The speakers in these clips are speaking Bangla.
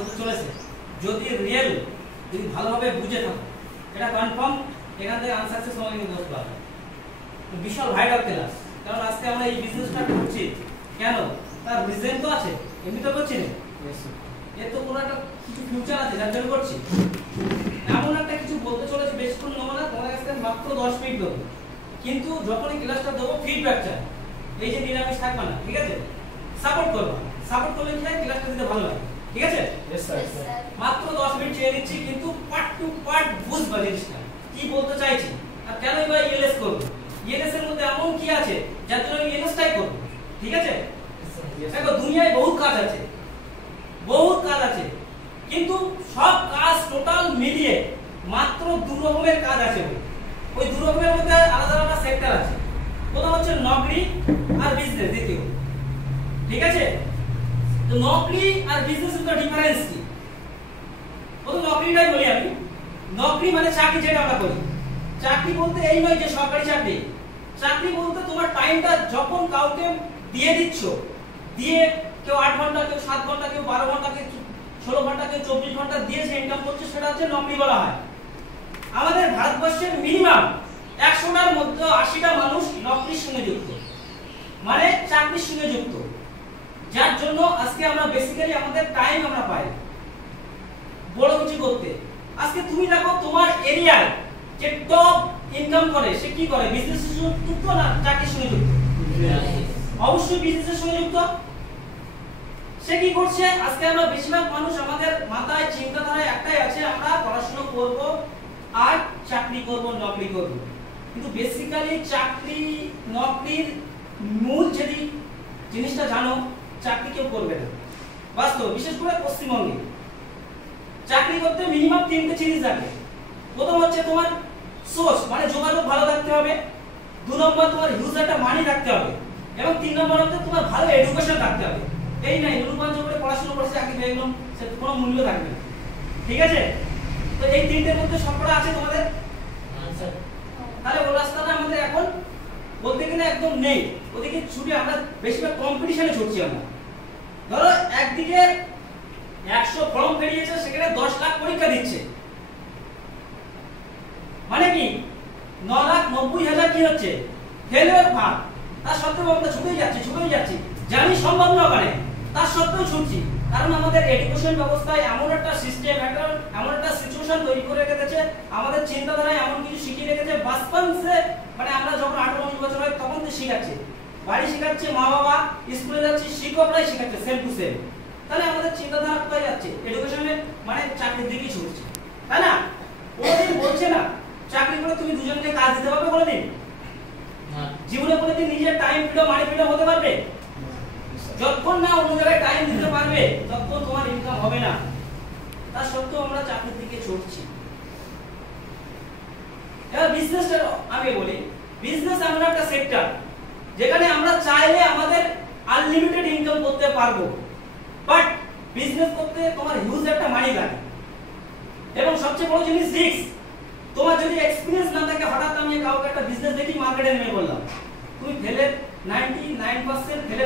হতে চলেছে যদি রিয়েল যদি ভালোভাবে বুঝে থাকো এটা কনফার্ম এখান থেকে আনসাকসেস হওয়া কিন্তু বলতে পারবে। বিশাল ভাইরাল ক্লাস, কারণ আজকে আমরা এই বিজনেসটা করছি কেন, তার রিজন তো আছে, এমনি তো করছি না, এর তো কোনো একটা কিছু ফিউচার আছে যার জন্য করছি। এমন একটা কিছু বলতে চলেছি বেশিক্ষণ নেবো না, তোমার কাছে মাত্র 10 মিনিট দেবো, কিন্তু যখনই ক্লাসটা দেবো ফিডব্যাক চাই, এই যে নিরামিষ থাকবে না, ঠিক আছে, সাপোর্ট করবা, সাপোর্ট করলে কি হয় ক্লাসটা দিতে ভালো লাগে, ঠিক আছে। মাত্র 10 মিনিট চেয়ে দিচ্ছি, কিন্তু পার্ট টু পার্ট বুঝবা জিনিসটা কি বলতে চাইছি আর কেন এবার ইএলএস করব, ইএলএস এর মধ্যে এমন কি আছে যার জন্য আমি ইএলএসটাই করব, ঠিক আছে। দেখো দুনিয়ায় বহুত কাজ আছে, বহুত কাজ আছে, কিন্তু সব কাজ টোটাল মিলিয়ে মাত্র 2 রকমের কাজ আছে। ওই 2 রকমের মধ্যে আলাদা আলাদা সেক্টর আছে। প্রথম হচ্ছে নকরি আর বিজনেস, দ্বিতীয়, ঠিক আছে। তো নকরি আর বিজনেসের তো ডিফারেন্স কি? প্রথম নকরিটাই বলি আমি। নকরি মানে চাকরি, যেটা আমরা করি। চাকরি বলতে এই নয় যে সরকারি চাকরি, চাকরি বলতে তোমার টাইমটা যখন কাউকে দিয়ে দিচ্ছ, দিয়ে কেউ 8 ঘন্টা, কেউ 7 ঘন্টা, কেউ 12 ঘন্টা, কেউ 16 ঘন্টা, কেউ 24 ঘন্টা দিয়েছে ইনকাম করছে, সেটা হচ্ছে নকরি বলা হয়। আমাদের ভারতবর্ষের মিনিমাম 100টার মধ্যে 80টা মানুষ নকরির সঙ্গে যুক্ত, মানে চাকরির সঙ্গে যুক্ত, যার জন্য আজকে আমরা বেসিক্যালি আমাদের টাইম আমরা পাই বড় কিছু করতে। আজকে তুমি দেখো তোমার এরিয়ায় যে টপ ইনকাম করে সে কি করে, বিজনেসের সঙ্গে যুক্ত না চাকরির সঙ্গে যুক্ত? অবশ্যই বিজনেসের সঙ্গে যুক্ত। সে কি করছে, আজকে আমরা বেশিরভাগ মানুষ আমাদের মাথায় চিন্তাধারা একটাই আছে, আমরা পড়াশোনা করব আর চাকরি করব, নকরি করব, কিন্তু বেসিক্যালি চাকরি নকরির মূল যদি জিনিসটা জানো, চাকরি কেউ করবে না বাস্তব, বিশেষ করে পশ্চিমবঙ্গে। চাকরি করতে মিনিমাম 3টে জিনিস লাগে। প্রথম হচ্ছে তোমার সোর্স, মানে যোগাযোগ ভালো থাকতে হবে। 2 নম্বর তোমার হিউজ একটা মানি থাকতে হবে, এবং 3 নম্বর হচ্ছে তোমার ভালো এডুকেশন থাকতে হবে। এই নাই নুরুপাঞ্জ করে পড়াশোনা করছে চাকরি পেয়ে গেলাম, সেটা কোনো মূল্য থাকবে না, ঠিক আছে। তো এই 3টের মধ্যে সবকটা আছে তোমাদের আনসার। তাহলে ওই রাস্তাটা আমাদের এখন বলতে গেলে একদম নেই, ওদিকে ছুটে আমরা বেশিরভাগ কম্পিটিশনে ছুটছি আমরা। ধরো একদিকে 100 ফর্ম বেরিয়েছে, সেখানে 10 লাখ পরীক্ষা দিচ্ছে, মানে কি 9,90,000 কি হচ্ছে ফেলিওর ভাগ। তার সত্ত্বেও আমরা ছুটেই যাচ্ছি, জানি সম্ভব না পারে, তার সত্ত্বেও ছুটছি, কারণ আমাদের এডুকেশন ব্যবস্থায় এমন একটা সিস্টেম, এমন একটা সিচুয়েশন তৈরি করে রেখেছে, আমাদের চিন্তাধারায় এমন কিছু শিখিয়ে রেখেছে বাচপন সে, মানে আমরা যখন 18-19 বছর হয় তখন তো শিখাচ্ছে, বাড়ি শিখাচ্ছে, মা বাবা, স্কুলে যাচ্ছে, শিক্ষকরাই শিখাচ্ছে সেম টু সেম। তাহলে আমাদের চিন্তাধারা কোথায় যাচ্ছে, এডুকেশনে মানে চাকরির দিকেই ছুটছে, তাই না? কোনোদিন বলছে না চাকরি করে তুমি দুজনকে কাজ দিতে পারবে, কোনোদিন জীবনে কোনোদিন নিজের টাইম ফ্রিডম, মানি ফ্রিডম হতে পারবে? যতক্ষণ না অন্য জায়গায় টাইম দিতে পারবে ততক্ষণ তোমার ইনকাম হবে না। তার সত্ত্বেও আমরা চাকরির দিকে ছুটছি। এবার বিজনেসের আমি বলি, বিজনেস এমন একটা সেক্টর যেখানে আমরা চাইলে আমাদের আনলিমিটেড ইনকাম করতে পারবো, বাট বিজনেস করতে তোমার হিউজ একটা মানি লাগে, এবং সবচেয়ে বড় জিনিস রিস্ক। তোমার যদি এক্সপেরিয়েন্স না থাকে, হঠাৎ আমি কাউকে একটা বিজনেস দেখি মার্কেটে নেমে বললাম, তুমি ফেলে 99% ফেলে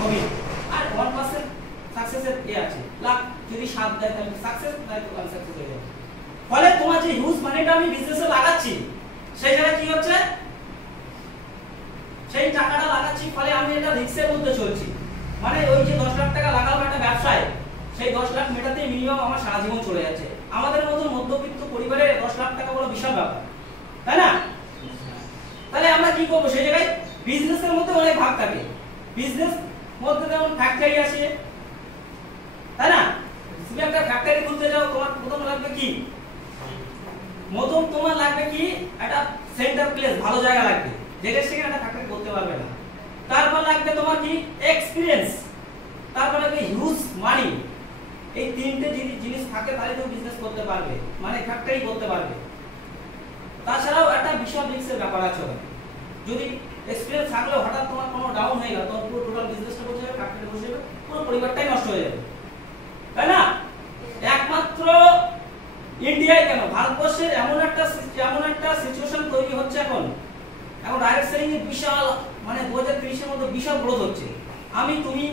হবে, আর 1% সাকসেসের আছে, লাখ যদি 7 দেয় তাহলে সাকসেস, নাই তো আনসাকসেস হয়ে যাবে। ফলে তোমার যে হিউজ মানিটা আমি বিজনেসে লাগাচ্ছি, সেই জায়গায় কি হচ্ছে, সেই টাকাটা লাগাচ্ছি, ফলে আমি এটা রিস্কের মধ্যে চলছি। মানে ওই যে 10 লাখ টাকা লাগালাম একটা ব্যবসায়, সেই 10 লাখ মেটাতেই মিনিমাম আমার সারা জীবন চলে যাচ্ছে। আমাদের মতো মধ্যবিত্ত পরিবারে 10 লাখ টাকা বড় বিশাল ব্যাপার, তাই না? তাহলে আমরা কি করবো, সেই জায়গায় বিজনেসের মধ্যে অনেক ভাগ থাকে। বিজনেস মধ্যে যেমন ফ্যাক্টরি আছে, তাই না? তুমি একটা ফ্যাক্টরি খুলতে যাও, তোমার প্রথম লাগবে কি, তোমার লাগবে কি একটা সেন্টার প্লেস, ভালো জায়গা লাগবে, যেখানে সেখানে একটা ফ্যাক্টরি করতে পারবে না। তারপর লাগবে তোমার কি এক্সপেরিয়েন্স, তারপর লাগবে হিউজ মানি। এই 3টে জিনিস থাকে, তাহলে তুমি বিজনেস করতে পারবে, মানে ফ্যাক্টরি করতে পারবে। তাছাড়াও একটা বিশাল রিস্কের ব্যাপার আছে, যদি এক্সপেরিয়েন্স থাকলেও হঠাৎ তোমার কোনো ডাউন হয়ে গেল, তখন পুরো টোটাল বিজনেসটা বসে যাবে, ফ্যাক্টরি বসে যাবে, পুরো পরিবারটাই নষ্ট হয়ে যাবে, তাই না? একমাত্র ইন্ডিয়ায় কেন, ভারতবর্ষের এমন একটা সিচুয়েশন তৈরি হচ্ছে এখন ডাইরেক্ট সেলিং এর বিশাল, মানে 2030 এর মধ্যে বিশাল গ্রোথ হচ্ছে। তুমি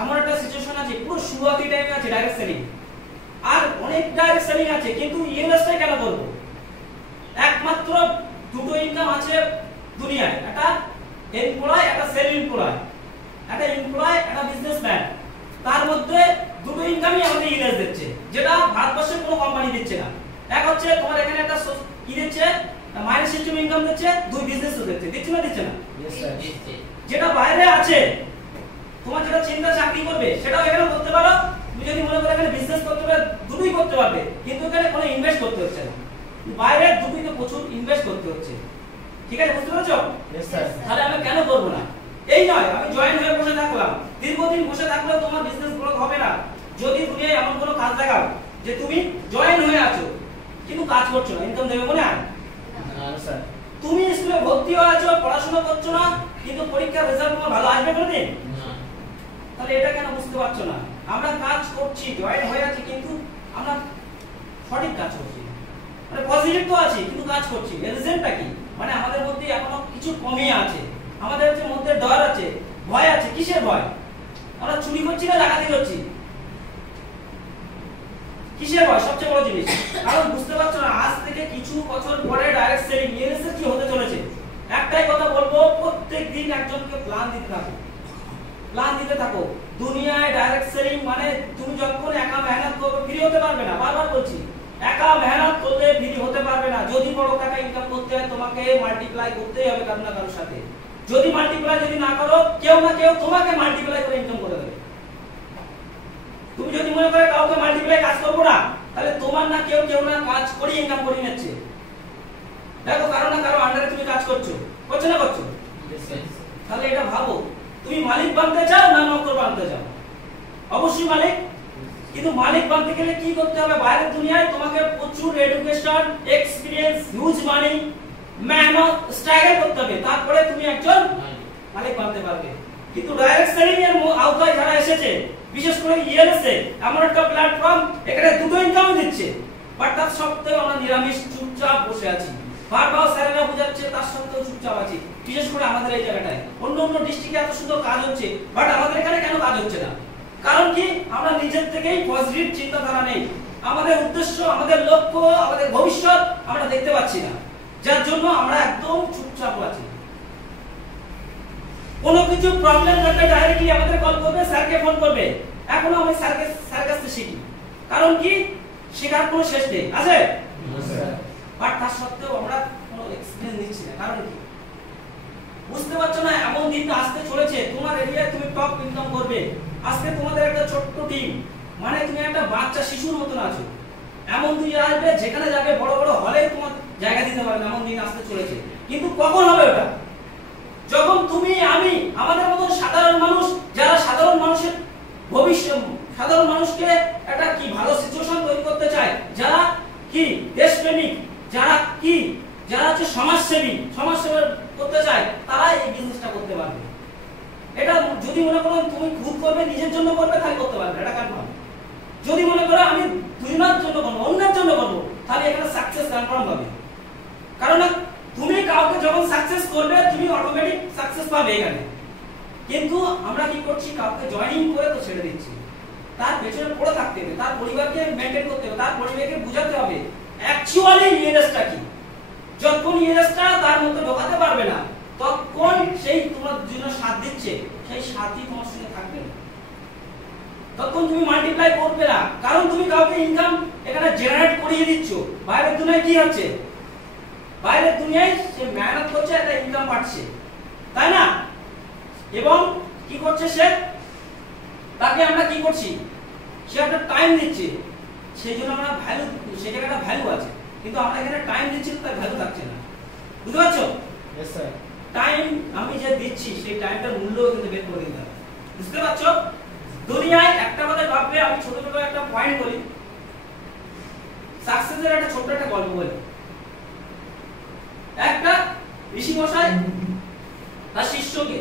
এমন একটা সিচুয়েশন আছে, পুরো শুরুয়াতি টাইমে আছে ডাইরেক্ট সেলিং, অনেক ডাইরেক্ট সেলিং আছে, কিন্তু ইএলএসটাই কেন করব? একমাত্র দুটো ইনকাম আছে দুনিয়ায়, একটা এমপ্লয়, একটা সেলফ এমপ্লয়, একটা এমপ্লয়, একটা বিজনেসম্যান। তার মধ্যে দুটো ইনকামই আমাদের ইএলএস দিচ্ছে, যেটা ভারতবর্ষের কোনো কোম্পানি দিচ্ছে না। এক হচ্ছে তোমার এখানে একটা কি দিচ্ছে, মাইনাস সিস্টেম ইনকাম দিচ্ছে, দুই বিজনেসও দিচ্ছে, দিচ্ছে না দিচ্ছে না? যেটা বাইরে আছে, তোমার যেটা চিন্তা চাকরি করবে সেটাও এখানে করতে পারো। তুমি যদি মনে করো এখানে বিজনেস করতে পারবে, দুটোই করতে পারবে, কিন্তু এখানে কোনো ইনভেস্ট করতে হচ্ছে না। বাইরে দুটোইতে প্রচুর ইনভেস্ট করতে হচ্ছে। ঠিক আছে, বুঝতে পেরেছো? তাহলে আমি কেন করব না? এই নয় আমি জয়েন হয়ে বসে থাকলাম, দীর্ঘদিন বসে থাকলেও তোমার বিজনেস গ্রোথ হবে না। যদি দুনিয়ায় এমন কোনো কাজ দেখাও যে তুমি জয়েন হয়ে আছো কিন্তু কাজ করছো না, ইনকাম দেবে মনে হয়? তুমি স্কুলে ভর্তি হয়ে আছো, পড়াশোনা করছো না, কিন্তু পরীক্ষার রেজাল্ট তোমার ভালো আসবে কোনোদিন? তাহলে এটা কেন বুঝতে পারছো না? আমরা কাজ করছি, জয়েন হয়ে আছি, কিন্তু আমরা সঠিক কাজ করছি, মানে পজিটিভ তো আছি কিন্তু কাজ করছি। এর রিজনটা কি? মানে আমাদের মধ্যে এখনো কিছু কমই আছে, আমাদের মধ্যে ডর আছে, ভয় আছে। কিসের ভয়? আমরা চুরি করছি না ডাকাতি করছি? কিসের ভয়? সবচেয়ে বড় জিনিস। কারণ বুঝতে পারছো না, আজ থেকে কিছু বছর পরে ডাইরেক্ট সেলিং ইএলএস কি হতে চলেছে। একটাই কথা বলবো, প্রত্যেকদিন একজনকে প্ল্যান দিতে থাকো, প্ল্যান দিতে থাকো। দুনিয়ায় ডাইরেক্ট সেলিং মানে তুমি যখন একা মেহনত করবে ফ্রি হতে পারবে না। বারবার বলছি, একা মেহনত করলে ফ্রি হতে পারবে না। যদি বড় টাকা ইনকাম করতে হয় তোমাকে মাল্টিপ্লাই করতেই হবে কারো না কারোর সাথে। যদি মাল্টিপ্লাই যদি না করো, কেউ না কেউ তোমাকে মাল্টিপ্লাই করে ইনকাম করে দেবে। তুমি যদি মনে করে কাউকে মাল্টিপ্লাই কাজ করবো না, তাহলে তোমার না কেউ না কাজ করে ইনকাম করে নিচ্ছে। দেখো কারো না কারো আন্ডারে তুমি কাজ করছো, করছো না করছো? তাহলে এটা ভাবো, তুমি মালিক বানতে চাও না নৌকর বানতে চাও? অবশ্যই মালিক। কিন্তু মালিক বানতে গেলে কি করতে হবে? বাইরের দুনিয়ায় তোমাকে প্রচুর এডুকেশন, এক্সপেরিয়েন্স, হিউজ মানি, মেহনত, স্ট্রাগল করতে হবে, তারপরে তুমি একজন মালিক বানতে পারবে। কিন্তু ডাইরেক্ট সেলিং এর আওতায় যারা এসেছে, বিশেষ করে ইএলএস এ এমন একটা প্ল্যাটফর্ম, এখানে দুটো ইনকাম দিচ্ছে, বাট তার সত্ত্বেও আমরা নিরামিষ চুপচাপ বসে আছি। বারবার স্যারেরা বোঝাচ্ছে, তার সত্ত্বেও চুপচাপ আছি। বিশেষ করে আমাদের এই জায়গাটায়, অন্য ডিস্ট্রিক্টে এত সুন্দর কাজ হচ্ছে, বাট আমাদের এখানে কেন কাজ হচ্ছে না? কারণ কি? আমরা নিজের থেকেই পজিটিভ চিন্তাধারা নেই। আমাদের উদ্দেশ্য, আমাদের লক্ষ্য, আমাদের ভবিষ্যৎ আমরা দেখতে পাচ্ছি না, যার জন্য আমরা একদম চুপচাপ আছি। কোনো কিছু প্রবলেম থাকলে ডাইরেক্টলি আমাদের কল করবে, স্যারকে ফোন করবে। এখনো আমি স্যার কাছ থেকে শিখি। কারণ কি? শেখার কোনো শেষ নেই, আছে? বাট তার সত্ত্বেও আমরা কোনো এক্সপেরিয়েন্স নিচ্ছি না। কারণ কি? বুঝতে পারছো না? এমন দিন আসতে চলেছে, তোমার এরিয়ায় তুমি টপ ইনকাম করবে। আজকে তোমাদের একটা ছোট্ট টিম, মানে তুমি একটা বাচ্চা শিশুর মতন আছো। এমন দিন আসবে যেখানে যাবে বড় বড় হলে তোমার জায়গা দিতে পারবে, এমন দিন আসতে চলেছে। কিন্তু কখন হবে ওটা? যখন তুমি, আমি, আমাদের মতন সাধারণ মানুষ, যারা সাধারণ মানুষের ভবিষ্যৎ, সাধারণ মানুষকে একটা কি ভালো সিচুয়েশন তৈরি করতে চায়, যারা কি দেশপ্রেমিক, যারা কি, যারা হচ্ছে সমাজসেবী, সমাজসেবা করতে চায়, তারা এই বিজনেসটা করতে পারবে। এটা যদি মনে করো তুমি খুদ করবে, নিজের জন্য করবে, তাহলে করতে পারবে, এটা কনফার্ম। যদি মনে করো আমি দুনিয়ার জন্য করবো, অন্যের জন্য করবো, তাহলে এখানে সাকসেস কনফার্ম হবে। কারণ তুমি কাউকে যখন সাকসেস করবে, তুমি অটোমেটিক সাকসেস পাবে এখানে। কিন্তু আমরা কি করছি? কাউকে জয়েনিং করে তো ছেড়ে দিচ্ছি। তার পেছনে পড়ে থাকতে হবে, তার পরিবারকে মেইনটেইন করতে হবে, তার পরিবারকে বোঝাতে হবে অ্যাকচুয়ালি ইএলএসটা কি। যখন ইএলএসটা তার মধ্যে ঢোকাতে পারবে না, তখন সেই তোমার জন্য সাথ দিচ্ছে, সেই সাথী তোমার সঙ্গে থাকবে না। তখন তুমি মাল্টিপ্লাই করবে না, কারণ তুমি কাউকে ইনকাম এখানে জেনারেট করিয়ে দিচ্ছ। বাইরের দুনিয়ায় কি হচ্ছে? বাইরের দুনিয়ায় সে মেহনত করছে, একটা ইনকাম পাচ্ছে, তাই না? এবং কি করছে সে? তাকে আমরা কি করছি? সে একটা টাইম দিচ্ছে, সেই জন্য আমরা ভ্যালু, সে জায়গাটা ভ্যালু আছে। কিন্তু আমরা এখানে টাইম দিচ্ছি, তার ভ্যালু থাকছে না। বুঝতে পারছো? Yes sir. টাইম আমি যে দিচ্ছি, সেই টাইমটার মূল্য কিন্তু বের করে দিতে হবে। বুঝতে পারছো? দুনিয়ায় একটা কথা ভাববে, আমি ছোট ছোট একটা পয়েন্ট বলি, সাকসেসের একটা ছোট একটা গল্প বলি। একটা ঋষি মশাই তার শিষ্যকে,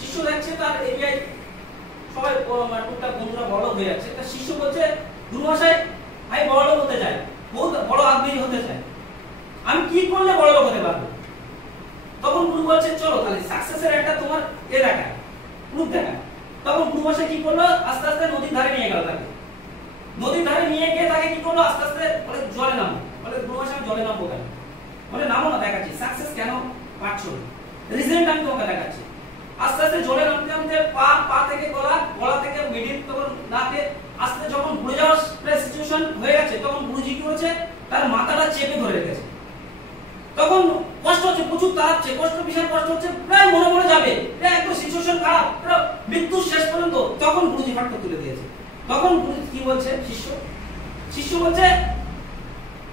শিষ্য দেখছে তার এরিয়ায় সবাই টুকটাক বন্ধুরা বড় হয়ে যাচ্ছে, তার শিষ্য বলছে, গুরু মশাই আমি বড় লোক হতে চাই, বহুত বড় আদমি হতে চাই, আমি কি করলে বড় লোক হতে পারবো? তখন গুরু বলছে, চলো তাহলে সাকসেসের একটা তোমার এ দেখায়, প্রুফ দেখায়। তখন গুরু মশাই কি করলো? আস্তে আস্তে নদীর ধারে নিয়ে গেল তাকে। নদীর ধারে নিয়ে গিয়ে তাকে কি করলো, আস্তে আস্তে বলে জলে নামো, বলে ব্রহ্মাস আমি জলে নামবো কেন, বলে নামো না, দেখাচ্ছি সাকসেস কেন পাচ্ছো না, রিজেন্ট আমি তোমাকে দেখাচ্ছি। আস্তে আস্তে জলে নামতে নামতে পা থেকে গলা, গলা থেকে মিডিল, তখন নাকে আস্তে যখন ঘুরে যাওয়ার সিচুয়েশন হয়ে গেছে, তখন গুরুজি কি করেছে, তার মাথাটা চেপে ধরে রেখেছে। তখন কষ্ট হচ্ছে, প্রচুর তাড়াচ্ছে, কষ্ট, বিশাল কষ্ট হচ্ছে, প্রায় মনে মনে যাবে, প্রায় একদম সিচুয়েশন খারাপ, প্রায় মৃত্যুর শেষ পর্যন্ত। তখন গুরুজি হাতটা তুলে দিয়েছে। তখন গুরুজি কি বলছে, শিষ্য বলছে,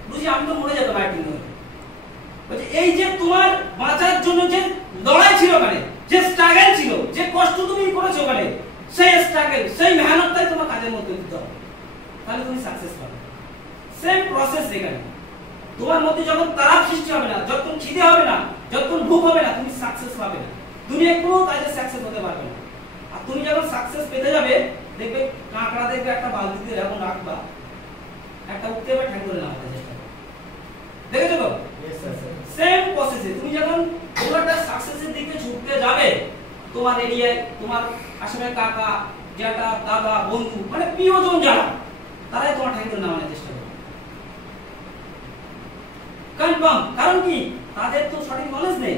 গুরুজি আমি তো মরে যেতাম একদিন ধরে। বলছে এই যে তোমার বাঁচার জন্য যে লড়াই ছিল ওখানে, যে স্ট্রাগল ছিল, যে কষ্ট তুমি করেছো ওখানে, সেই স্ট্রাগল, সেই মেহনতটাই তোমার কাজের মধ্যে দিতে হবে, তাহলে তুমি সাকসেস পাবে। সেম প্রসেস এখানে। তোমার মধ্যে যখন তাড়াপ সৃষ্টি হবে না, যতক্ষণ খিদে হবে না, যতক্ষণ ভুক হবে না, তুমি সাকসেস পাবে না, দুনিয়ায় কোনো কাজে সাকসেস হতে পারবে না। আর তুমি যখন সাকসেস পেতে যাবে, দেখবে কাঁকড়া দেখবে একটা বালতিতে এরকম রাখবা, একটা উঠতে হবে, ঠ্যাং ধরে নামাতে চেষ্টা করবে, দেখেছো তো? সেম প্রসেসে তুমি যখন একটা সাকসেসের দিকে ছুটতে যাবে, তোমার এরিয়ায় তোমার আশেপাশে কাকা, জ্যাঠা, দাদা, বন্ধু, মানে প্রিয়জন যারা, তারাই তোমার ঠ্যাং ধরে নামানোর চেষ্টা করবে। কনফার্ম। কারণ কি, তাদের তো সঠিক নলেজ নেই,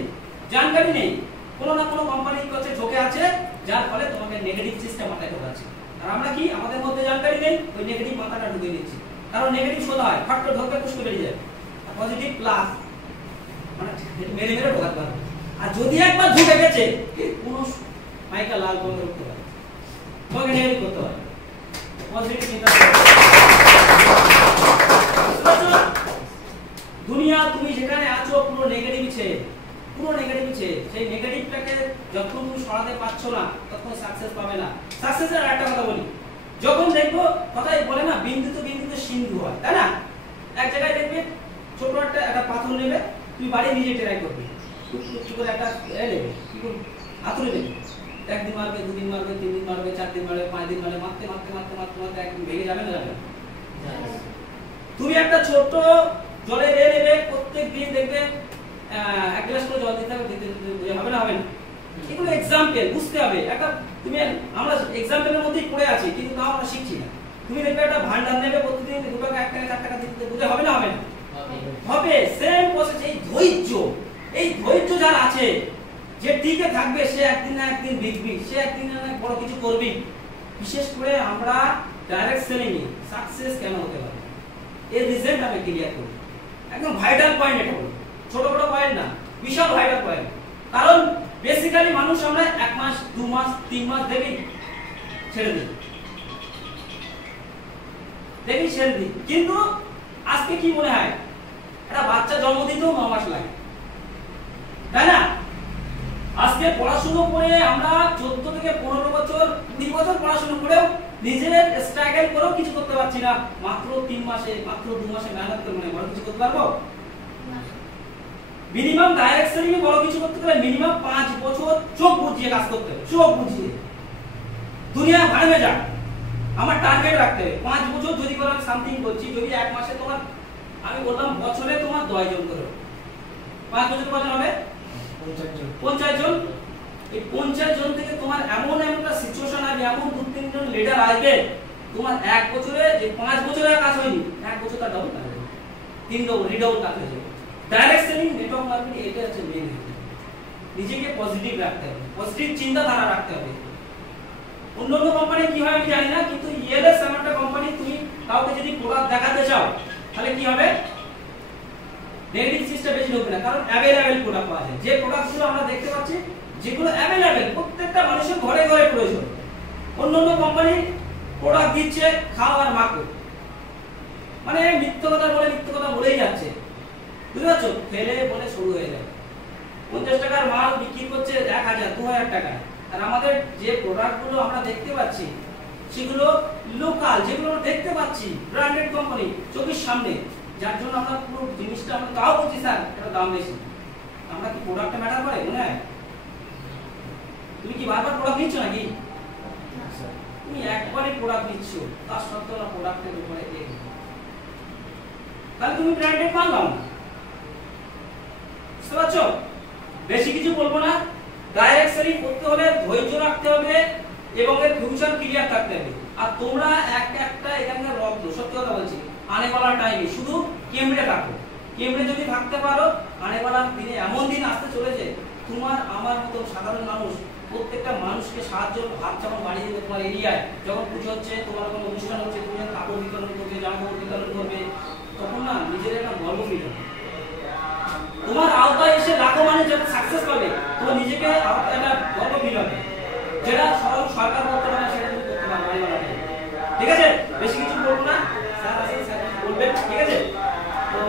জানকারি নেই, কোনো না কোনো কোম্পানির কাছে ঝোঁকে আছে, যার ফলে তোমাকে নেগেটিভ সিস্টেম মাথায় ঢোকাচ্ছে। আর আমরা কি, আমাদের মধ্যে জানকারি নেই, ওই নেগেটিভ মাথাটা ঢুকিয়ে দিচ্ছি। কারণ নেগেটিভ সোজা হয়, ফাট করে ঢোকে, পুষ্প বেরিয়ে যায়। আর পজিটিভ প্লাস মানে মেরে মেরে ঢোকাতে পারবে। আর যদি একবার ঢুকে গেছে, কোনো মাইকা লাল বন্ধ করতে পারে, তোমাকে নেগেটিভ করতে পারে। পজিটিভ চিন্তা দুনিয়া তুমি যেখানে আছো পুরো নেগেটিভ ছে, পুরো নেগেটিভ ছে। সেই নেগেটিভটাকে যতক্ষণ তুমি সরাতে পারছো না, ততক্ষণ সাকসেস পাবে না। সাকসেসের একটা কথা বলি, যখন দেখবো কথাই বলে না, বিন্দুতে বিন্দুতে সিন্ধু হয়, তাই না? এক জায়গায় দেখবে ছোট একটা পাথর নেবে, তুমি বাড়ি নিজে ট্রাই করবে, কি করে একটা নেবে, কি করবে, হাতুড়ে নেবে, একদিন মারবে, দুদিন মারবে, 3 দিন মারবে, 4 দিন মারবে, 5 দিন মারবে, মারতে মারতে মারতে মারতে মারতে একদিন ভেঙে যাবে না, যাবে? তুমি একটা ছোট জলে নেবে, প্রত্যেক দিন দেখবে 1 গ্লাস করে জল দিতে হবে, হবে না, হবে না? এগুলো এক্সাম্পল, বুঝতে হবে। একটা তুমি, আমরা এক্সাম্পলের মধ্যেই পড়ে আছি, কিন্তু তাও আমরা শিখছি না। তুমি দেখবে একটা ভান্ডার নেবে, প্রতিদিন 2 টাকা, 1 টাকা, 4 টাকা দিতে বুঝে হবে না, হবে না? হবে। Same process. এই ধৈর্য যার আছে, যে টিকে থাকবে, সে একদিন না একদিন বিকবি, সে একদিন না বড় কিছু করবি। বিশেষ করে আমরা ডাইরেক্ট সেলিং এ সাকসেস কেন হতে পারে, এর রিজল্ট আমি ক্লিয়ার করি। একদম ভাইটাল পয়েন্ট এটা বলি, ছোট ছোট পয়েন্ট না, বিশাল ভাইটাল পয়েন্ট। কারণ বেসিক্যালি মানুষ আমরা 1 মাস, 2 মাস, 3 মাস দেখি ছেড়ে দিই, কিন্তু আজকে কি মনে হয়, একটা বাচ্চা জন্ম দিতেও 9 মাস লাগে, তাই না? আজকে পড়াশোনা করে আমরা 14 থেকে 15 বছর, 20 বছর পড়াশোনা করেও নিজের স্ট্রাগল করেও কিছু করতে পারছি না। মাত্র 3 মাসে, মাত্র 2 মাসে মেহনত করে মনে বড় কিছু করতে পারবো না। মিনিমাম ডাইরেক্ট সেলিং এ বড় কিছু করতে গেলে মিনিমাম 5 বছর চোখ বুজিয়ে কাজ করতে হবে, চোখ বুজিয়ে। দুনিয়া ভাড়ে যাক, আমার টার্গেট রাখতে হবে 5 বছর যদি করে আমি সামথিং করছি, যদি 1 মাসে তোমার, আমি বললাম বছরে তোমার 10 জন করে, 5 বছর কজন হবে? 50 জন। এই 50 জন থেকে তোমার এমন একটা সিচুয়েশন আসবে, এমন 2-3 জন লিডার আসবে, তোমার 1 বছরে যে 5 বছরের কাজ হয়নি, 1 বছর তার ডাবল কাজ হবে, 3 ডাবল, রিডাবল কাজ হয়ে যাবে। ডাইরেক্ট সেলিং, নেটওয়ার্ক মার্কেটিং, এটা হচ্ছে মেইন। নিজেকে পজিটিভ রাখতে হবে, পজিটিভ চিন্তাধারা রাখতে হবে। অন্যান্য কোম্পানি কি হয় আমি জানি না, কিন্তু ইএলএস এমন একটা কোম্পানি, তুমি কাউকে যদি প্রোডাক্ট দেখাতে চাও, তাহলে কি হবে, নেগেটিভ সিস্টেম বেশি ঢুকবে না। কারণ অ্যাভেলেবল প্রোডাক্ট পাওয়া যায়। যে প্রোডাক্টগুলো আমরা দেখতে পাচ্ছি, যেগুলো অ্যাভেলেবল, প্রত্যেকটা মানুষের ঘরে ঘরে প্রয়োজন। অন্যান্য কোম্পানি প্রোডাক্ট দিচ্ছে, খাও আর মাখো, মানে মিথ্যা কথা বলেই যাচ্ছে, বুঝতে পারছো? ফেলে বলে শুরু হয়ে যাবে। 50 টাকার মাল বিক্রি করছে 1000, 2000 টাকা। আর আমাদের যে প্রোডাক্টগুলো আমরা দেখতে পাচ্ছি, সেগুলো লোকাল, যেগুলো দেখতে পাচ্ছি ব্র্যান্ডেড কোম্পানি চোখের সামনে, যার জন্য আমরা পুরো জিনিসটা, আমরা তাও বলছি স্যার এটা দাম বেশি। আমরা কি প্রোডাক্টটা ম্যাটার করে মনে হয়? তুমি কি বারবার প্রোডাক্ট নিচ্ছ নাকি? তুমি একবারই প্রোডাক্ট নিচ্ছ, তার সত্ত্বেও না প্রোডাক্টের উপরে তাহলে তুমি ব্র্যান্ডেড মাল নাও না। বুঝতে পারছো? বেশি কিছু বলবো না। ডাইরেক্ট সেলিং করতে হলে ধৈর্য রাখতে হবে এবং এর ফিউচার ক্লিয়ার থাকতে হবে। আর তোমরা একটা এখানকার রক্ত, সত্যি কথা বলছি, আনেওয়ালা টাইমে শুধু কেমড়ে থাকো। কেমড়ে যদি থাকতে পারো, আনেওয়ালা দিনে এমন দিন আসতে চলেছে, তোমার আমার মতো সাধারণ মানুষ প্রত্যেকটা মানুষকে সাহায্য হাত যেমন বাড়িয়ে দেবে। তোমার এরিয়ায় যখন পুজো হচ্ছে, তোমার কোনো অনুষ্ঠান হচ্ছে, তুমি যখন কাপড় বিতরণ করবে, জামা কাপড় বিতরণ করবে, তখন না নিজের একটা গর্ব ফিল হবে। তোমার আওতায় এসে লাখো মানুষ যখন সাকসেস পাবে, তোমার নিজেকে আওতায় একটা গর্ব ফিল হবে, যেটা সরকার করতে পারে, সেটা তুমি করতে পারো বাড়িওয়ালাকে। ঠিক আছে, বেশি কিছু বলবো না, স্যার আসেন, স্যার বলবেন। ঠিক আছে, তো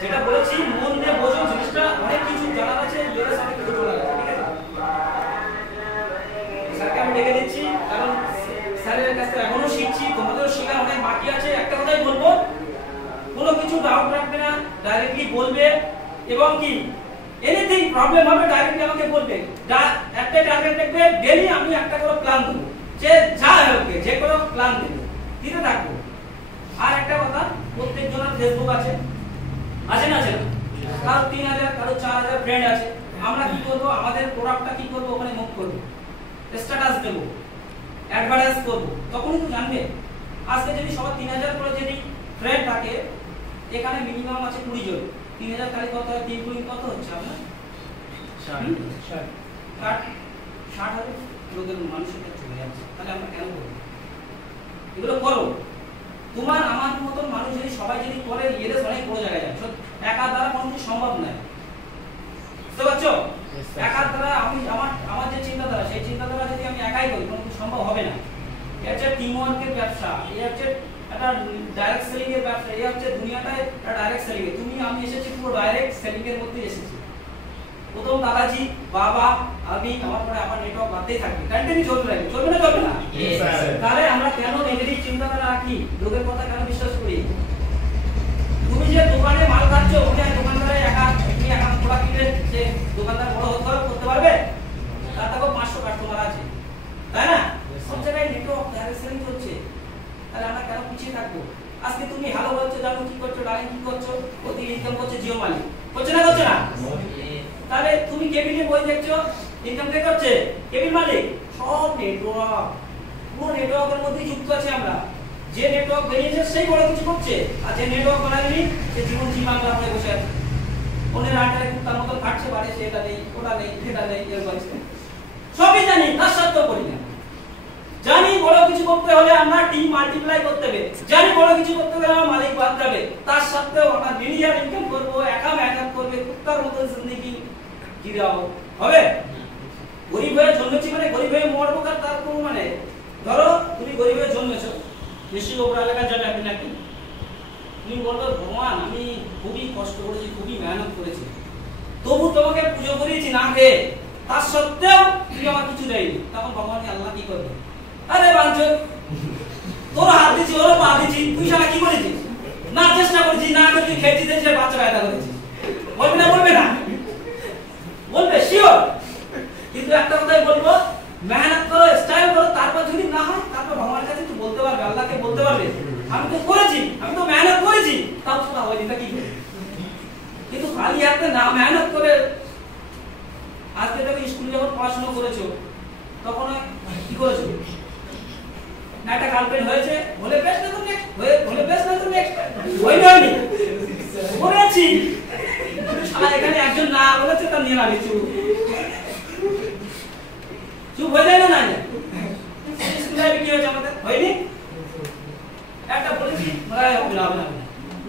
যেটা বলেছি মন দিয়ে বোঝো, জিনিসটা অনেক কিছু জানার আছে, বেড়ে অনেক কিছু বলার আছে। ঠিক আছে, স্যারকে আমি ডেকে দিচ্ছি, কারণ স্যারের কাছ থেকে এখনো শিখছি, তোমাদেরও শেখার অনেক বাকি আছে। একটা কথাই বলবো, কোনো কিছু ডাউট রাখবে না, ডাইরেক্টলি বলবে, এবং কি এনিথিং প্রবলেম হবে ডাইরেক্টলি আমাকে বলবে। একটা টার্গেট রাখবে, ডেইলি আমি একটা করে প্ল্যান দেবো, যে যা হবে যে কোনো প্ল্যান দেবো, দিতে থাকবো। আর একটা কথা, প্রত্যেকজনের ফেসবুক আছে, আছে না? কারো 3000, কারো 4000 ফ্রেন্ড আছে। আমরা কি করব, আমাদের প্রোডাক্টটা কি করব, ওখানে মুভ করব, স্ট্যাটাস দেব, অ্যাডভার্টাইজ করব, তখনই তো জানবে। আজকে যদি সবার 3000 করে যদি ফ্রেন্ড থাকে, এখানে মিনিমাম আছে 20 জন, 3000 তারিখ কত হয়, 3 গুণ কত হচ্ছে আপনার 60,000 লোকের মানুষের কাছে চলে যাচ্ছে। তাহলে আমরা কেন করব? এগুলো করো। তোমার আমার মতন মানুষ যদি সবাই যদি করে, এর অনেক বড় জায়গায় যাবে। একা দ্বারা কোনো কিছু সম্ভব নয়, বুঝতে পারছো? একা দ্বারা আমার যে চিন্তাধারা, সেই চিন্তাধারা যদি আমি একাই করি, কোনো কিছু সম্ভব হবে না। এটা হচ্ছে টিম ওয়ার্কের ব্যবসা, এটা হচ্ছে একটা ডাইরেক্ট সেলিং এর ব্যবসা, এটা হচ্ছে দুনিয়াটায় একটা ডাইরেক্ট সেলিং এর। তুমি আমি এসেছি পুরো ডাইরেক্ট সেলিং এর মধ্যে এসেছি। প্রথম দাদাজি, বাবা, আমি, আমার পরে আমার নেটওয়ার্ক বাড়তেই থাকবে, কন্টিনিউ চলতে থাকবে। চলবে না? চলবে না? তাহলে আমরা কেন নেগেটিভ চিন্তাধারা রাখি, লোকের কথা কেন বিশ্বাস করি? তুমি যে দোকানে মাল খাচ্ছ, ওখানে দোকানদারে তুমি একা প্রোডাক্ট কিনলে যে দোকানদার বড় করতে পারবে? তার তো 500 কাস্টমার আছে, তাই না? সব জায়গায় নেটওয়ার্ক ডাইরেক্ট সেলিং চলছে, তাহলে আমরা কেন পিছিয়ে থাকবো? আজকে তুমি হ্যালো বলছো, জানো কি করছো, ডালিং কি করছো, প্রতি ইনকাম করছে জিও মালি, করছে না? করছে না? তাহলে তুমি কেবিলে বই দেখছো, ইনকাম কে করছে? কেবিল মালিক। সব নেটওয়ার্ক, পুরো নেটওয়ার্কের মধ্যে যুক্ত আছে আমরা। যে নেটওয়ার্ক বেরিয়েছে সেই বড় কিছু করছে, আর যে নেটওয়ার্ক বানায়নি সে জীবন জীবাঙ্গা হয়ে বসে আছে, অন্যের আন্ডারে তার মতো কাটছে, বাড়ি সে এটা নেই, ওটা নেই, সেটা নেই, এরকম সবই জানি, তার সত্ত্বেও করি না। জানি বড় কিছু করতে হলে আমরা টিম মাল্টিপ্লাই করতে হবে, জানি বড় কিছু করতে হলে আমার মালিক বাদ যাবে, তার সত্ত্বেও আমরা মিলিয়ন ইনকাম করবো, একা মেহনত করবে, কুত্তার মতো জিন্দেগি জিরাও হবে। গরিব হয়ে জন্মেছি মানে গরিব হয়ে মরবো, তার কোনো মানে, ধরো তুমি গরিব হয়ে জন্মেছো, নিশ্চয়ই ওপর এলাকার যাবে একদিন একদিন, তুমি বলবে ভগবান আমি খুবই কষ্ট করেছি, খুবই মেহনত করেছি, তবু তোমাকে পুজো করিয়েছি না খেয়ে, তার সত্ত্বেও তুমি আমার কিছু দেয়নি, তখন ভগবান আল্লাহ কি করবে? আরে বাঞ্চোদ, তোর হাত দিচ্ছি, ওর পা দিচ্ছি, তুই সারা কি করেছিস? না চেষ্টা করেছি, না করে তুই খেয়েছি, সে বাচ্চা ব্যথা করেছিস, বলবে না? বলবে না? বলবে শিওর। কিন্তু একটা কথাই বলবো, মেহনত করো, স্টাইল করো, তারপর যদি না হয়, তারপর ভগবানের কাছে তুই বলতে পারবে, আল্লাহকে বলতে পারবে আমি তো করেছি, আমি তো মেহনত করেছি, তাও সেটা হয়নি, তা কি করে? কিন্তু খালি হাতে না মেহনত করে, আজকে তুমি স্কুলে যখন পড়াশোনা করেছো, তখন কি করেছো? একটা গার্লফ্রেন্ড হয়েছে, বলে বেশ না তুমি বলে বেশ না তুমি হয়নি করেছি, শালা এখানে একজন না বলেছে, তা নিয়ে আমি চুপ হয়ে যায় না? স্কুলে কি হয়েছে আমাদের? হয়নি? একটা বলেছি,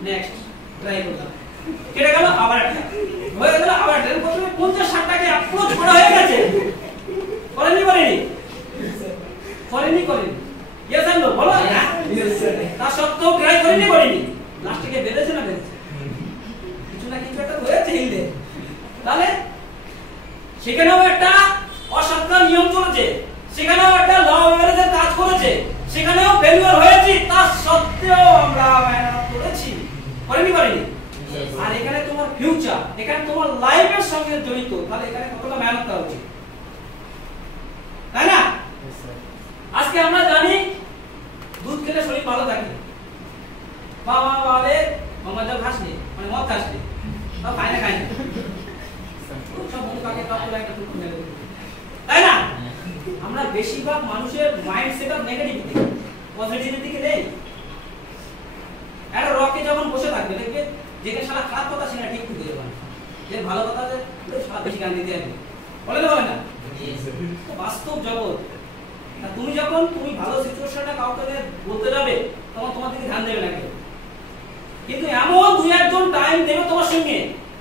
নেক্সট ট্রাই করলাম, কেটে গেল, আবার একটা হয়ে গেল, আবার একটা 50-60টাকে অ্যাপ্রোচ করা হয়ে গেছে, করেনি? করেনি? ইয়েস আর নো বলো। তার সত্ত্বেও ট্রাই করেনি? লাস্টে গিয়ে বেঁধেছে না? বেঁধেছে, কিছু না কিছু একটা হয়েছে হিলদে। তাহলে সেখানেও একটা অসংখ্য নিয়ম চলেছে, সেখানেও একটা ল অফ কাজ করেছে, সেখানেও ফেলিওর হয়েছি, তার সত্ত্বেও আমরা মেহনত করেছি, করেনি? আর এখানে তোমার ফিউচার, এখানে তোমার লাইফের সঙ্গে জড়িত, তাহলে এখানে কতটা মেহনত করা উচিত, তাই না? আজকে আমরা জানি দুধ খেলে শরীর ভালো থাকে, বাবা বলে মজা খাসনি, মানে মদ খাসনি, তাও খায় না, সব বন্ধু কাকে কাপ করে একটা টুকরো মেরে, তাই না? আমরা বেশিরভাগ মানুষের মাইন্ড সেট আপ নেগেটিভ, পজিটিভিটির দিকে নেই। একটা রকে যখন বসে থাকবে দেখবে যেখানে সারা খারাপ কথা সেটা ঠিক করে দেবে, যে ভালো কথা যে সারা বেশি গান দিতে হবে, বলে না বাস্তব জগৎ। তুমি যখন তুমি ভালো সিচুয়েশনটা কাউকে বলতে যাবে তখন তোমার দিকে ধ্যান দেবে না কেউ, কিন্তু এমন দুই একজন টাইম দেবে তোমার সঙ্গে,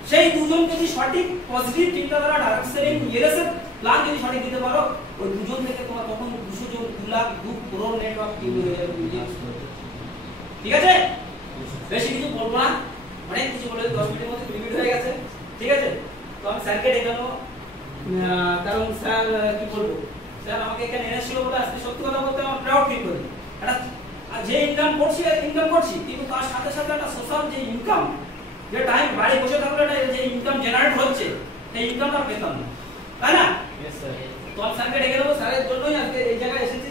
সেই দুজন যদি সঠিক পজিটিভ চিন্তাধারা ডাইরেকশন ইয়েরেসের প্ল্যান যদি সঠিক দিতে পারো, ওই দুজন থেকে তোমার তখন 200 জন 2 লাখ 2 করোড় নেটওয়ার্ক তৈরি হয়ে যাবে। ঠিক আছে, বেশি কিছু বলবো না, অনেক কিছু বলে 10 মিনিটের মধ্যে লিমিট হয়ে গেছে। ঠিক আছে, তো আমি স্যারকে ডেকে নেবো, কারণ স্যার কি বলবো, স্যার আমাকে এখানে এনেছিল বলে আজকে সত্যি কথা বলতে আমার প্রাউড ফিল করি। এটা যে ইনকাম করছি কিন্তু তার সাথে সাথে একটা সোশ্যাল যে ইনকাম, যে টাইম বাড়ি বসে থাকলে যে ইনকাম জেনারেট হচ্ছে, এই ইনকামটা পেতাম না, তাই না? তো আমি স্যারকে ডেকে নেবো, স্যারের জন্যই আজকে এই জায়গায় এসেছি।